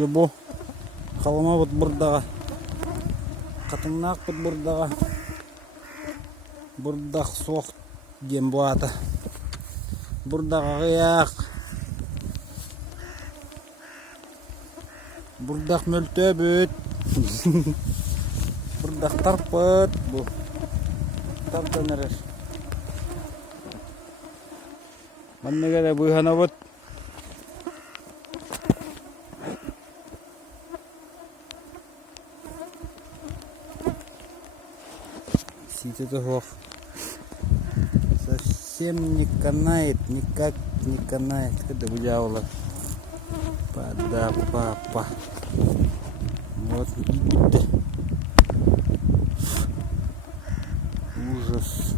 Жобо қалама бұд бұрдаға. Қатыңнақ бұд бұрдаға. Бұрдақ соқ дем бұаты. Бұрдаға ғияқ. Бұрдақ мөлті бүт. Бұрдақ тарпыт. Бұл тарптан әрер. Маннеге де бұйхана бұд. Ситеті хоқ. Совсем не канает, никак не канает. Когда бляула. Да, папа. Вот видите. Ужас.